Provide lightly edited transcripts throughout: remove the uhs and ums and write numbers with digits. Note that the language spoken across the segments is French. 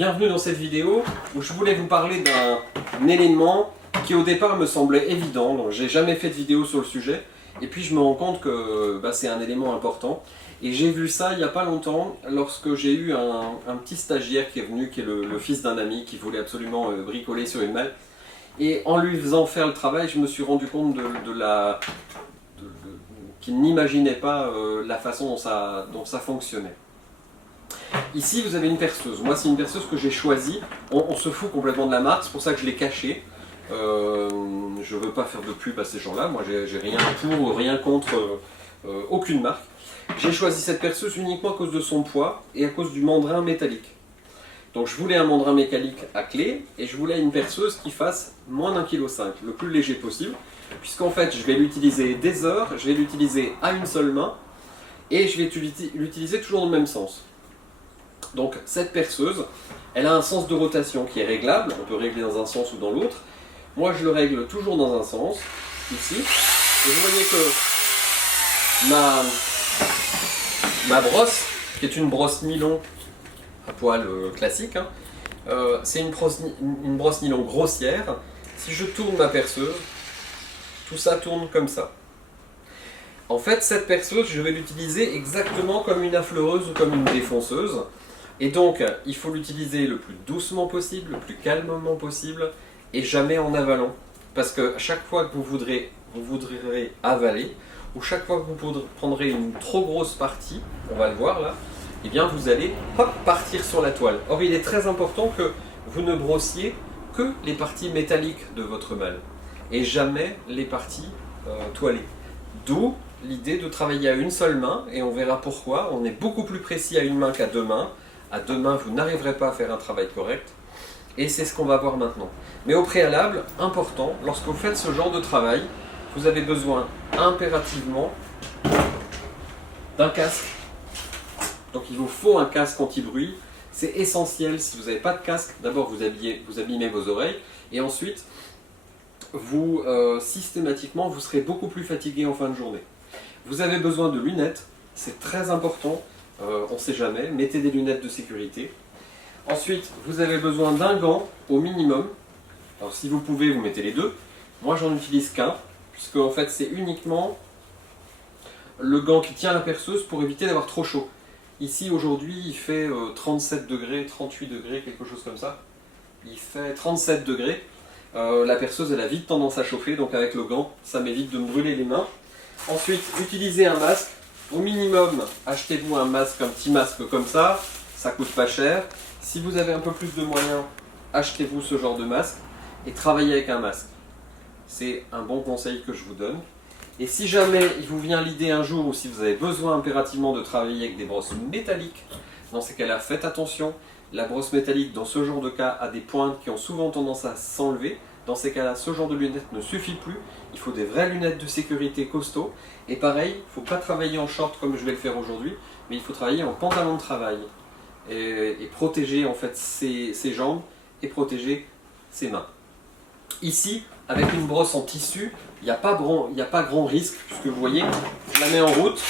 Bienvenue dans cette vidéo où je voulais vous parler d'un élément qui au départ me semblait évident, donc j'ai jamais fait de vidéo sur le sujet, et puis je me rends compte que c'est un élément important. Et j'ai vu ça il n'y a pas longtemps lorsque j'ai eu un petit stagiaire qui est venu, qui est le fils d'un ami qui voulait absolument bricoler sur une malle. Et en lui faisant faire le travail, je me suis rendu compte qu'il n'imaginait pas la façon dont ça fonctionnait. Ici, vous avez une perceuse. Moi, c'est une perceuse que j'ai choisie. On se fout complètement de la marque, c'est pour ça que je l'ai cachée. Je ne veux pas faire de pub à ces gens-là. Moi, j'ai rien pour ou rien contre aucune marque. J'ai choisi cette perceuse uniquement à cause de son poids et à cause du mandrin métallique. Donc, je voulais un mandrin métallique à clé et je voulais une perceuse qui fasse moins d'1,5 kg, le plus léger possible. Puisqu'en fait, je vais l'utiliser des heures, je vais l'utiliser à une seule main et je vais l'utiliser toujours dans le même sens. Donc cette perceuse, elle a un sens de rotation qui est réglable, on peut régler dans un sens ou dans l'autre. Moi je le règle toujours dans un sens, ici. Et vous voyez que ma brosse, qui est une brosse nylon à poil classique, c'est une brosse nylon grossière. Si je tourne ma perceuse, tout ça tourne comme ça. En fait, cette perceuse, je vais l'utiliser exactement comme une affleureuse ou comme une défonceuse. Et donc, il faut l'utiliser le plus doucement possible, le plus calmement possible, et jamais en avalant. Parce que chaque fois que vous voudrez avaler, ou chaque fois que vous prendrez une trop grosse partie, on va le voir là, eh bien vous allez partir sur la toile. Or, il est très important que vous ne brossiez que les parties métalliques de votre malle, et jamais les parties toilées. D'où l'idée de travailler à une seule main, et on verra pourquoi. On est beaucoup plus précis à une main qu'à deux mains. À deux mains, vous n'arriverez pas à faire un travail correct. Et c'est ce qu'on va voir maintenant. Mais au préalable, important, lorsque vous faites ce genre de travail, vous avez besoin impérativement d'un casque. Donc il vous faut un casque anti-bruit. C'est essentiel. Si vous n'avez pas de casque, d'abord vous abîmez vos oreilles. Et ensuite, systématiquement, vous serez beaucoup plus fatigué en fin de journée. Vous avez besoin de lunettes. C'est très important. On ne sait jamais, mettez des lunettes de sécurité. Ensuite, vous avez besoin d'un gant au minimum. Alors si vous pouvez, vous mettez les deux. Moi, j'en utilise qu'un, puisque en fait, c'est uniquement le gant qui tient la perceuse pour éviter d'avoir trop chaud. Ici, aujourd'hui, il fait 37 degrés, 38 degrés, quelque chose comme ça. Il fait 37 degrés. La perceuse, elle a vite tendance à chauffer, donc avec le gant, ça m'évite de me brûler les mains. Ensuite, utilisez un masque. Au minimum, achetez-vous un petit masque comme ça coûte pas cher. Si vous avez un peu plus de moyens, achetez-vous ce genre de masque et travaillez avec un masque. C'est un bon conseil que je vous donne. Et si jamais il vous vient l'idée un jour ou si vous avez besoin impérativement de travailler avec des brosses métalliques, dans ces cas-là, faites attention. La brosse métallique, dans ce genre de cas, a des pointes qui ont souvent tendance à s'enlever. Dans ces cas-là, ce genre de lunettes ne suffit plus. Il faut des vraies lunettes de sécurité costauds. Et pareil, il ne faut pas travailler en short comme je vais le faire aujourd'hui, mais il faut travailler en pantalon de travail. Et protéger en fait ses jambes et protéger ses mains. Ici, avec une brosse en tissu, il n'y a pas grand risque, puisque vous voyez, je la mets en route.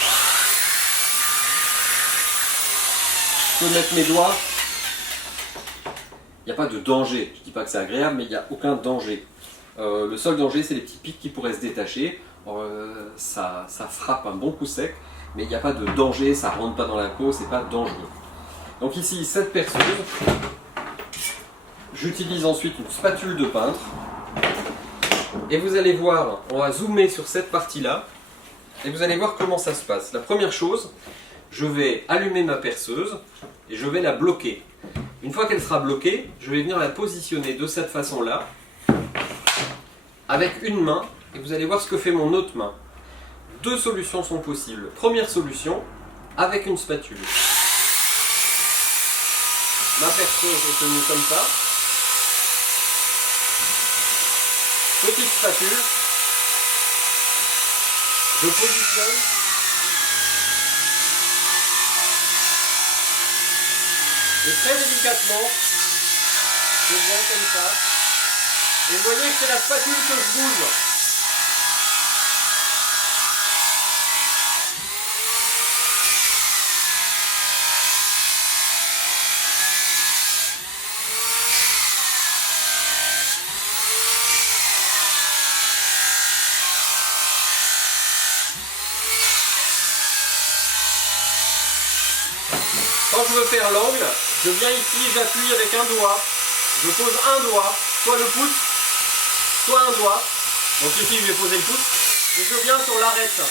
Je peux mettre mes doigts. Il n'y a pas de danger. Je ne dis pas que c'est agréable, mais il n'y a aucun danger. Le seul danger, c'est les petits pics qui pourraient se détacher. Ça frappe un bon coup sec, mais il n'y a pas de danger, ça ne rentre pas dans la peau, c'est pas dangereux. Donc ici, cette perceuse, j'utilise ensuite une spatule de peintre. Et vous allez voir, on va zoomer sur cette partie-là, et vous allez voir comment ça se passe. La première chose, je vais allumer ma perceuse, et je vais la bloquer. Une fois qu'elle sera bloquée, je vais venir la positionner de cette façon-là, avec une main, et vous allez voir ce que fait mon autre main. Deux solutions sont possibles. Première solution, avec une spatule. Ma perceuse est tenue comme ça. Petite spatule. Je positionne. Et très délicatement, je viens comme ça. Et vous voyez que c'est la spatule que je bouge. Quand je veux faire l'angle, je viens ici, j'appuie avec un doigt, je pose un doigt, soit le pouce, soit un doigt. Donc ici je vais poser le pouce, et je viens sur l'arête.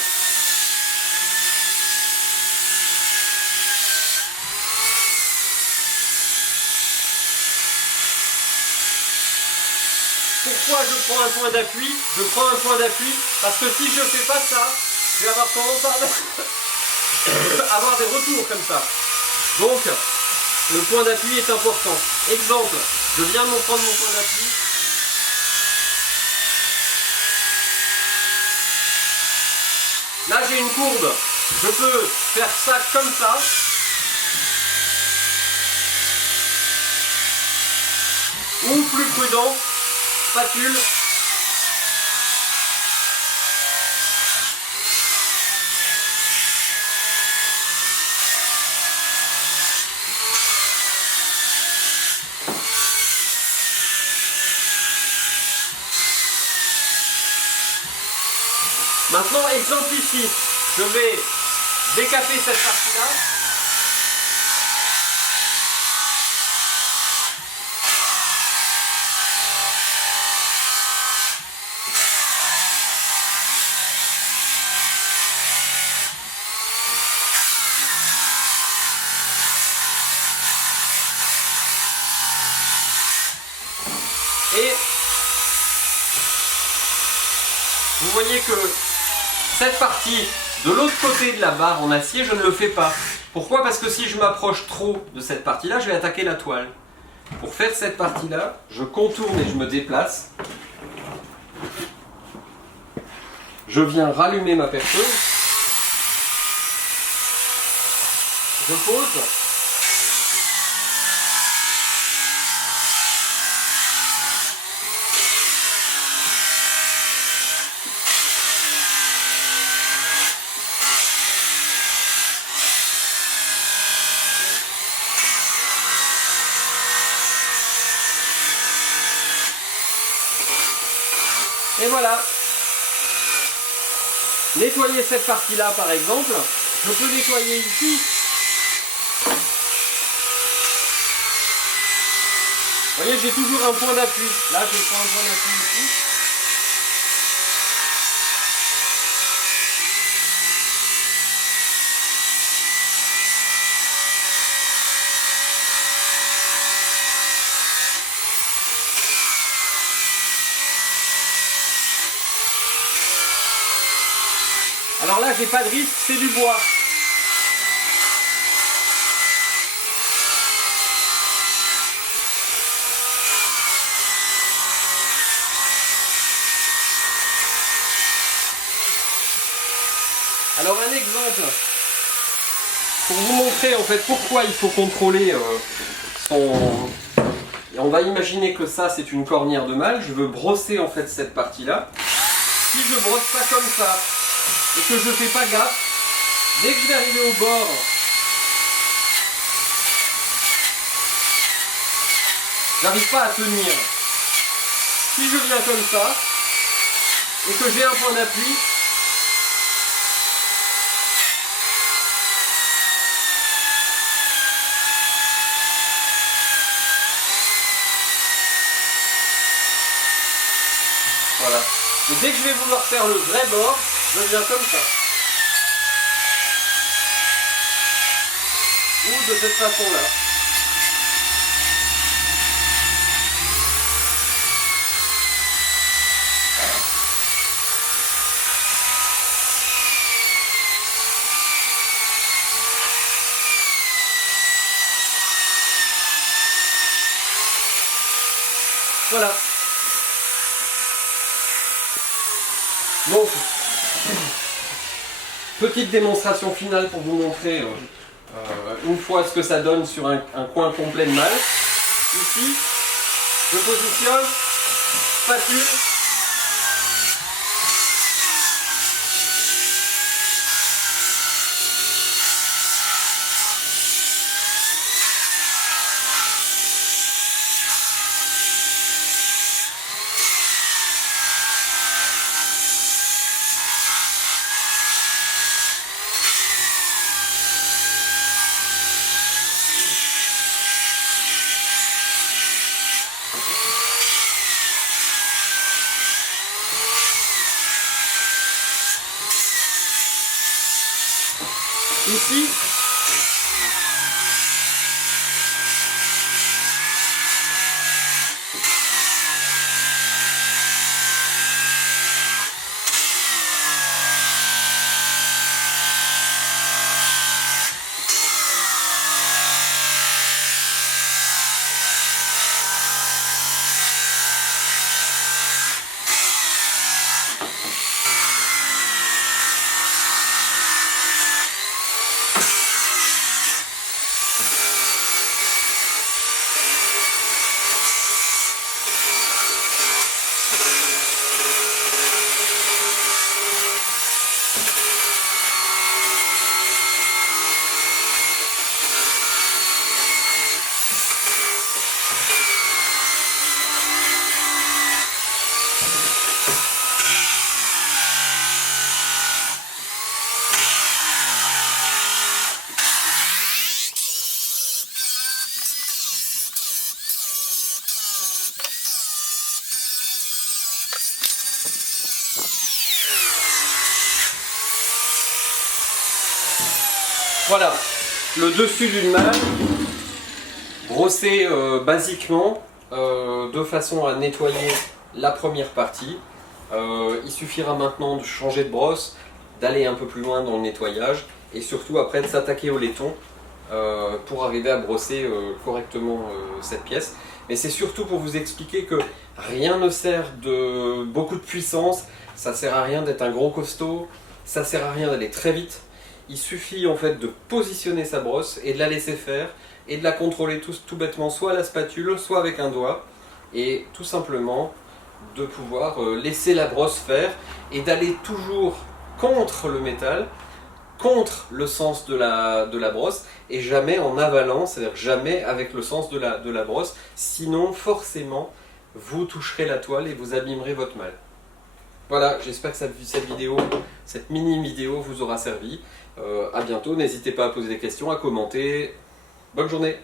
Pourquoi je prends un point d'appui? Je prends un point d'appui parce que si je ne fais pas ça, je vais avoir tendance à avoir des retours comme ça. Donc, le point d'appui est important. Exemple, je viens de prendre mon point d'appui. Là, j'ai une courbe. Je peux faire ça comme ça. Ou plus prudent, spatule. Maintenant, exemple ici, je vais décaper cette partie-là. Et vous voyez que cette partie de l'autre côté de la barre en acier, je ne le fais pas. Pourquoi? Parce que si je m'approche trop de cette partie-là, je vais attaquer la toile. Pour faire cette partie-là, je contourne et je me déplace. Je viens rallumer ma perceuse. Je pose. Et voilà. Nettoyer cette partie-là, par exemple, je peux nettoyer ici. Vous voyez, j'ai toujours un point d'appui. Là, je prends un point d'appui ici. Alors là, j'ai pas de risque, c'est du bois. Alors un exemple, pour vous montrer en fait pourquoi il faut contrôler son... On va imaginer que ça c'est une cornière de malle, je veux brosser en fait cette partie-là. Si je brosse pas comme ça et que je fais pas gaffe, dès que je vais arriver au bord, j'arrive pas à tenir. Si je viens comme ça et que j'ai un point d'appui, voilà. Et dès que je vais vouloir faire le vrai bord, je viens comme ça. Ou de cette façon-là. Voilà. Donc, petite démonstration finale pour vous montrer une fois ce que ça donne sur un coin complet de malle. Ici, je positionne, spatule. Ici, voilà, le dessus d'une malle, brossé basiquement, de façon à nettoyer la première partie. Il suffira maintenant de changer de brosse, d'aller un peu plus loin dans le nettoyage, et surtout après de s'attaquer au laiton pour arriver à brosser correctement cette pièce. Mais c'est surtout pour vous expliquer que rien ne sert de beaucoup de puissance, ça sert à rien d'être un gros costaud, ça sert à rien d'aller très vite. Il suffit en fait de positionner sa brosse et de la laisser faire et de la contrôler tout bêtement, soit à la spatule, soit avec un doigt, et tout simplement de pouvoir laisser la brosse faire et d'aller toujours contre le métal, contre le sens de la brosse, et jamais en avalant, c'est-à-dire jamais avec le sens de la brosse, sinon forcément vous toucherez la toile et vous abîmerez votre malle. Voilà, j'espère que cette mini vidéo vous aura servi. À bientôt, n'hésitez pas à poser des questions, à commenter. Bonne journée!